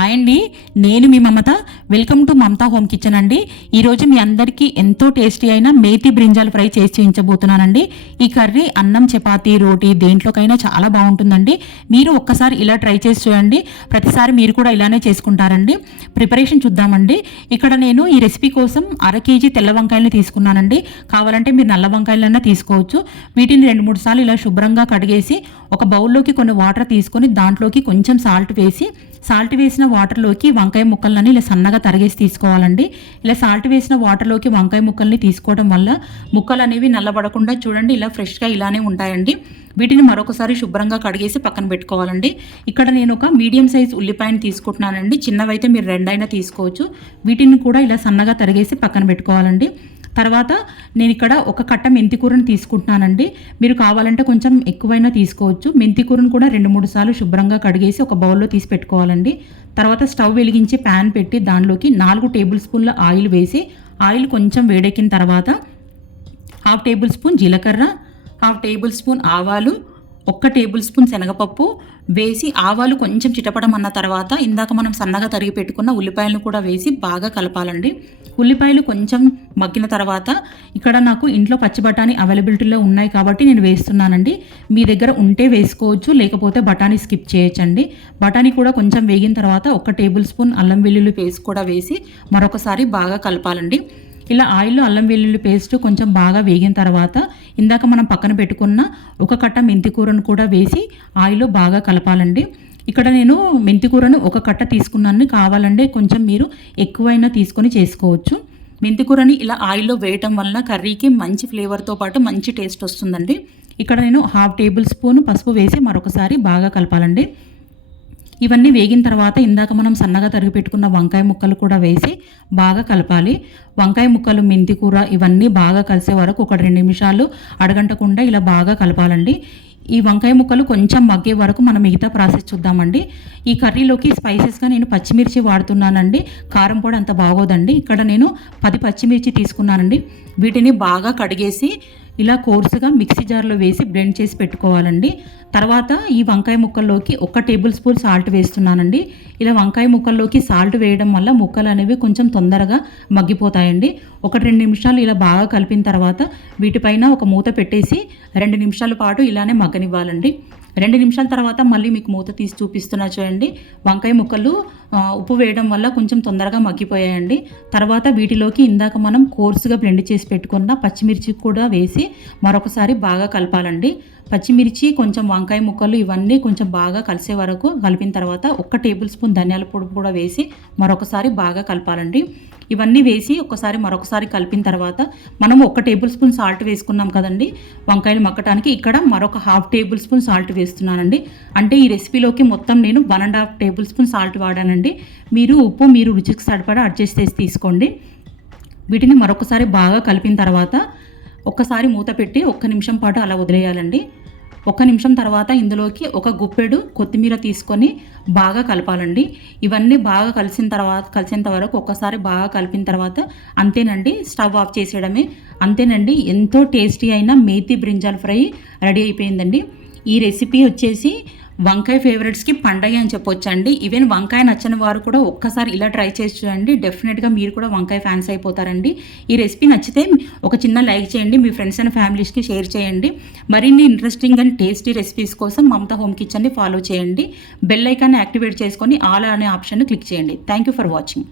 Hi అండి, నేను మీ Mamata. Welcome to Mamata home kitchen అండి. ఈరోజు మీ అందరికీ ఎంతో టేస్టీ అయిన మేతి బ్రింజాల్ ఫ్రై చేసి చూపించబోతున్నానండి. ఈ కర్రీ అన్నం, చపాతీ, రోటీ దేంట్లోకైనా చాలా బాగుంటుందండి. మీరు ఒక్కసారి ఇలా ట్రై చేసి చూడండి. ప్రతిసారి మీరు కూడా ఇలానే చేసుకుంటారండి. ప్రిపరేషన్ చూద్దామండి. ఇక్కడ నేను ఈ రెసిపీ కోసం 1/2 కేజీ తెల్ల వంకాయలు తీసుకున్నానండి. కావాలంటే మీరు నల్ల వంకాయలన్నా తీసుకోవచ్చు. వీటిని 2-3 సార్లు ఇలా శుభ్రంగా కడిగేసి ఒక బౌల్లోకి కొన్ని వాటర్ తీసుకొని దాంట్లోకి కొంచెం సాల్ట్ వేసిన వాటర్లోకి వంకాయ ముక్కలని ఇలా సన్నగా తరిగేసి తీసుకోవాలండి. ఇలా సాల్ట్ వేసిన వాటర్లోకి వంకాయ ముక్కల్ని తీసుకోవడం వల్ల ముక్కలు అనేవి నల్లబడకుండా చూడండి ఇలా ఫ్రెష్గా ఇలానే ఉంటాయండి. వీటిని మరొకసారి శుభ్రంగా కడిగేసి పక్కన పెట్టుకోవాలండి. ఇక్కడ నేను ఒక మీడియం సైజ్ ఉల్లిపాయని తీసుకుంటున్నానండి. చిన్నవైతే మీరు 2 అయినా తీసుకోవచ్చు. వీటిని కూడా ఇలా సన్నగా తరిగేసి పక్కన పెట్టుకోవాలండి. తర్వాత నేను ఇక్కడ ఒక కట్ట మెంతికూరను తీసుకుంటున్నానండి. మీరు కావాలంటే కొంచెం ఎక్కువైనా తీసుకోవచ్చు. మెంతికూరను కూడా 2-3 సార్లు శుభ్రంగా కడిగేసి ఒక బౌల్లో తీసి పెట్టుకోవాలండి. తర్వాత స్టవ్ వెలిగించి ప్యాన్ పెట్టి దానిలోకి 4 టేబుల్ స్పూన్ల ఆయిల్ వేసి ఆయిల్ కొంచెం వేడెక్కిన తర్వాత 1/2 టేబుల్ స్పూన్ జీలకర్ర, 1/2 టేబుల్ స్పూన్ ఆవాలు, 1 టేబుల్ స్పూన్ శనగపప్పు వేసి ఆవాలు కొంచెం చిటపడమన్న తర్వాత ఇందాక మనం సన్నగా తరిగి పెట్టుకున్న ఉల్లిపాయలను కూడా వేసి బాగా కలపాలండి. ఉల్లిపాయలు కొంచెం మగ్గిన తర్వాత ఇక్కడ నాకు ఇంట్లో పచ్చి బఠానీ అవైలబిలిటీలో ఉన్నాయి కాబట్టి నేను వేస్తున్నానండి. మీ దగ్గర ఉంటే వేసుకోవచ్చు, లేకపోతే బఠానీ స్కిప్ చేయొచ్చండి. బఠానీ కూడా కొంచెం వేగిన తర్వాత 1 టేబుల్ స్పూన్ అల్లం వెల్లుల్లి పేస్ట్ కూడా వేసి మరొకసారి బాగా కలపాలండి. ఇలా ఆయిల్లో అల్లం వెల్లుల్లి పేస్ట్ కొంచెం బాగా వేగిన తర్వాత ఇందాక మనం పక్కన పెట్టుకున్న ఒక కట్ట మెంతికూరను కూడా వేసి ఆయిల్లో బాగా కలపాలండి. ఇక్కడ నేను మెంతికూరను 1 కట్ట తీసుకున్నాను. కావాలంటే కొంచెం మీరు ఎక్కువైనా తీసుకొని చేసుకోవచ్చు. మెంతికూరని ఇలా ఆయిల్లో వేయటం వలన కర్రీకి మంచి ఫ్లేవర్తో పాటు మంచి టేస్ట్ వస్తుందండి. ఇక్కడ నేను 1/2 టేబుల్ స్పూన్ పసుపు వేసి మరొకసారి బాగా కలపాలండి. ఇవన్నీ వేగిన తర్వాత ఇందాక మనం సన్నగా తరిగి పెట్టుకున్న వంకాయ ముక్కలు కూడా వేసి బాగా కలపాలి. వంకాయ ముక్కలు, మెంతికూర ఇవన్నీ బాగా కలిసే వరకు ఒక 2 నిమిషాలు అడగంటకుండా ఇలా బాగా కలపాలండి. ఈ వంకాయ ముక్కలు కొంచెం మగ్గే వరకు మనం మిగతా ప్రాసెస్ చూద్దామండి. ఈ కర్రీలోకి స్పైసెస్గా నేను పచ్చిమిర్చి వాడుతున్నానండి. కారం పొడి అంత బాగోదండి. ఇక్కడ నేను 10 పచ్చిమిర్చి తీసుకున్నానండి. వీటిని బాగా కడిగేసి ఇలా కోర్సుగా మిక్సీ జార్లో వేసి బ్లెండ్ చేసి పెట్టుకోవాలండి. తర్వాత ఈ వంకాయ ముక్కల్లోకి 1 టేబుల్ స్పూన్ సాల్ట్ వేస్తున్నానండి. ఇలా వంకాయ ముక్కల్లోకి సాల్ట్ వేయడం వల్ల ముక్కలు అనేవి కొంచెం తొందరగా మగ్గిపోతాయండి. 1-2 నిమిషాలు ఇలా బాగా కలిపిన తర్వాత వీటిపైన ఒక మూత పెట్టేసి 2 నిమిషాల పాటు ఇలానే మగ్గనివ్వాలండి. 2 నిమిషాల తర్వాత మళ్ళీ మీకు మూత తీసి చూపిస్తున్నా చూడండి. వంకాయ ముక్కలు ఉప్పు వేయడం వల్ల కొంచెం తొందరగా మగ్గిపోయాయండి. తర్వాత వీటిలోకి ఇందాక మనం కోర్సుగా బ్లెండ్ చేసి పెట్టుకున్న పచ్చిమిర్చి కూడా వేసి మరొకసారి బాగా కలపాలండి. పచ్చిమిర్చి, కొంచెం వంకాయ ముక్కలు ఇవన్నీ కొంచెం బాగా కలిసే వరకు కలిపిన తర్వాత 1 టేబుల్ స్పూన్ ధనియాల పొడి కూడా వేసి మరొకసారి బాగా కలపాలండి. ఇవన్నీ వేసి మరొకసారి కలిపిన తర్వాత మనము 1 టేబుల్ స్పూన్ సాల్ట్ వేసుకున్నాం కదండి వంకాయలు మగ్గటానికి. ఇక్కడ మరొక 1/2 టేబుల్ స్పూన్ సాల్ట్ వేస్తున్నానండి. అంటే ఈ రెసిపీలోకి మొత్తం నేను 1.5 టేబుల్ స్పూన్ సాల్ట్ వాడానండి. మీరు ఉప్పు మీరు రుచికి సరిపడా అడ్జస్ట్ చేసి తీసుకోండి. వీటిని మరొకసారి బాగా కలిపిన తర్వాత ఒక్కసారి మూత పెట్టి 1 నిమిషం పాటు అలా వదిలేయాలండి. 1 నిమిషం తర్వాత ఇందులోకి 1 గుప్పెడు కొత్తిమీర తీసుకొని బాగా కలపాలండి. ఇవన్నీ బాగా కలిసేంత వరకు ఒక్కసారి బాగా కలిపిన తర్వాత అంతేనండి, స్టవ్ ఆఫ్ చేసేయడమే. అంతేనండి, ఎంతో టేస్టీ అయిన మేతి బ్రింజాల్ ఫ్రై రెడీ అయిపోయిందండి. ఈ రెసిపీ వచ్చేసి వంకాయ ఫేవరెట్స్కి పండగ అని చెప్పొచ్చండి. ఈవెన్ వంకాయ నచ్చని వారు కూడా ఒక్కసారి ఇలా ట్రై చేసి చూడండి. డెఫినెట్గా మీరు కూడా వంకాయ ఫ్యాన్స్ అయిపోతారండి. ఈ రెసిపీ నచ్చితే ఒక చిన్న లైక్ చేయండి, మీ ఫ్రెండ్స్ అండ్ ఫ్యామిలీస్కి షేర్ చేయండి. మరిన్ని ఇంట్రెస్టింగ్ అండ్ టేస్టీ రెసిపీస్ కోసం మమతా హోమ్ కిచెన్ని ఫాలో చేయండి. బెల్ ఐకాన్ని యాక్టివేట్ చేసుకొని ఆల్ అనే ఆప్షన్ని క్లిక్ చేయండి. Thank you for watching.